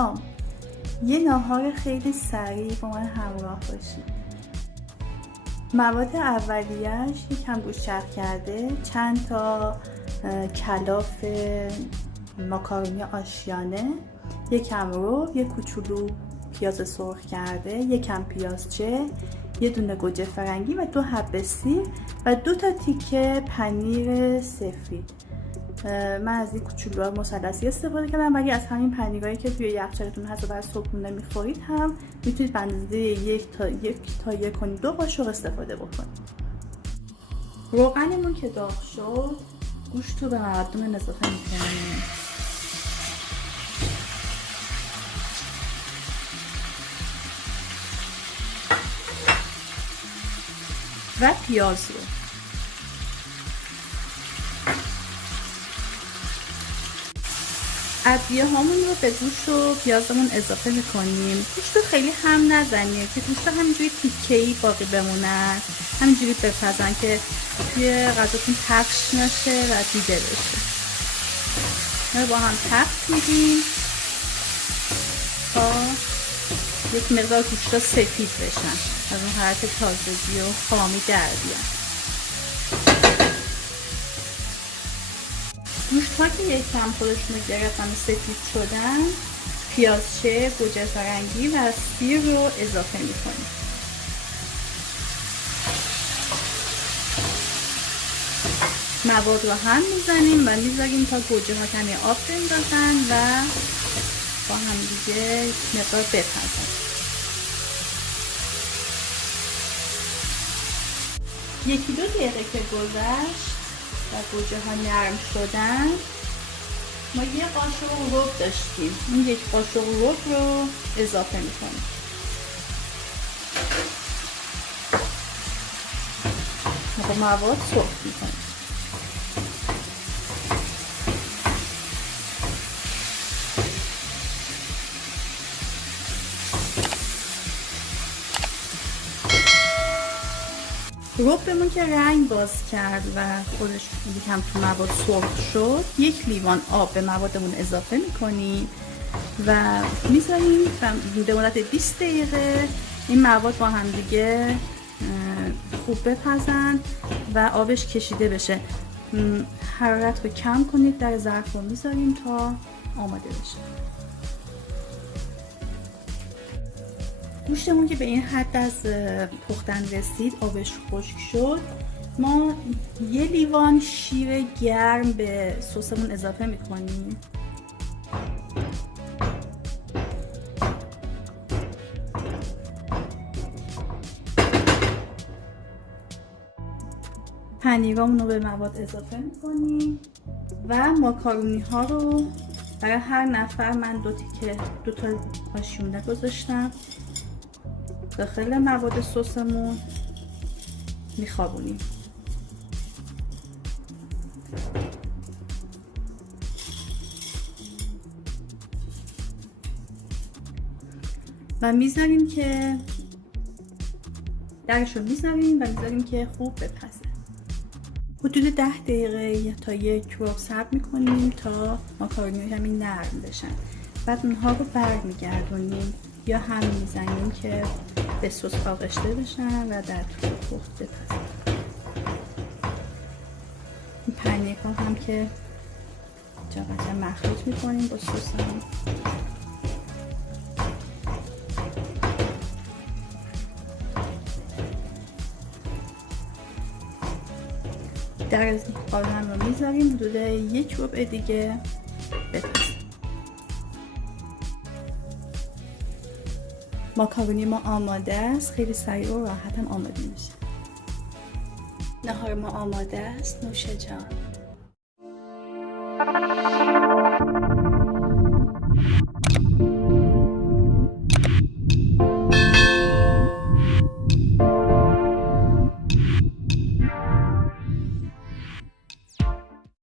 سلام، یه ناهار خیلی سریع با من همراه باشید. مواد اولیه‌اش یکم گوشت چرخ کرده، چند تا کلاف ماکارونی آشیانه، یکم رب، یک کوچولو پیاز سرخ کرده، یکم پیازچه، یه دونه گوجه فرنگی و 2 حبه سیر و 2 تا تیکه پنیر سفید. من از این کوچولوها مثلثی استفاده کردم، ولی از همین پنیرایی که توی یخچالتون هست و برای صبحونه میخورید هم میتونید به اندازه 1 تا 1.2 قاشق استفاده بکنید. روغنمون که داغ شد، گوشت رو به موادمون اضافه میکنیم. و پیاز رو ادویه هامون رو به گوشت و پیازمون اضافه میکنیم. گوشت رو خیلی هم نزنید که گوشت همینجوری تیکه‌ای باقی بمونن، همینجوری بپزن که توی غذاتون پخش نشه و دیده بشه. ما با هم پخش میدیم تا یک مقدار گوشت سفید بشن، از اون حالت تازگی و خامی در بیان. گوشت ها که یکم خودشون رو گرفتن و سفید شدن، پیازچه، گوجه فرنگی و سیر رو اضافه میکنیم. مواد رو هم میزنیم و میذاریم تا گوجه ها کمی آب بندازن و با هم دیگه مقدار بپزن. 1-2 دقیقه که گذشت و گوجه ها نرم شدن، ما یه قاشق رب داشتیم، این 1 قاشق رب رو اضافه میکنیم. با مواد سرخ میکنیم. ربمون که رنگ باز کرد و خودش یکم تو مواد سرخ شد، 1 لیوان آب به موادمون اضافه میکنیم و میذاریم به مدت 20 دقیقه این مواد با هم دیگه خوب بپزن و آبش کشیده بشه. حرارت رو کم کنید، در ظرف رو میذاریم تا آماده بشه. گوشتمون که به این حد از پختن رسید، آبش خشک شد، ما 1 لیوان شیر گرم به سسمون اضافه میکنیم. پنیرامون رو به مواد اضافه میکنیم و ماکارونی ها رو برای هر نفر من 2 تا آشیونه گذاشتم داخل مواد سسمون میخوابونیم. و میذاریم که درش رو میذاریم و میذاریم که خوب بپزه. حدود 10 دقیقه تا 1 ربع صبر میکنیم تا ماکارونی همین نرم بشن. بعد اونها رو برمیگردونیم یا هم میزنیم که به سس آغشته بشن و در پخت بپزن. این پنیرها هم که جا مخلوط میکنیم با سس هم. در قالب رو میذاریم حدود 1 ربع دیگه بپزن. ماکارونی ما آماده است، خیلی سریع و راحت هم آماده میشه. نهار ما آماده است، نوش جان.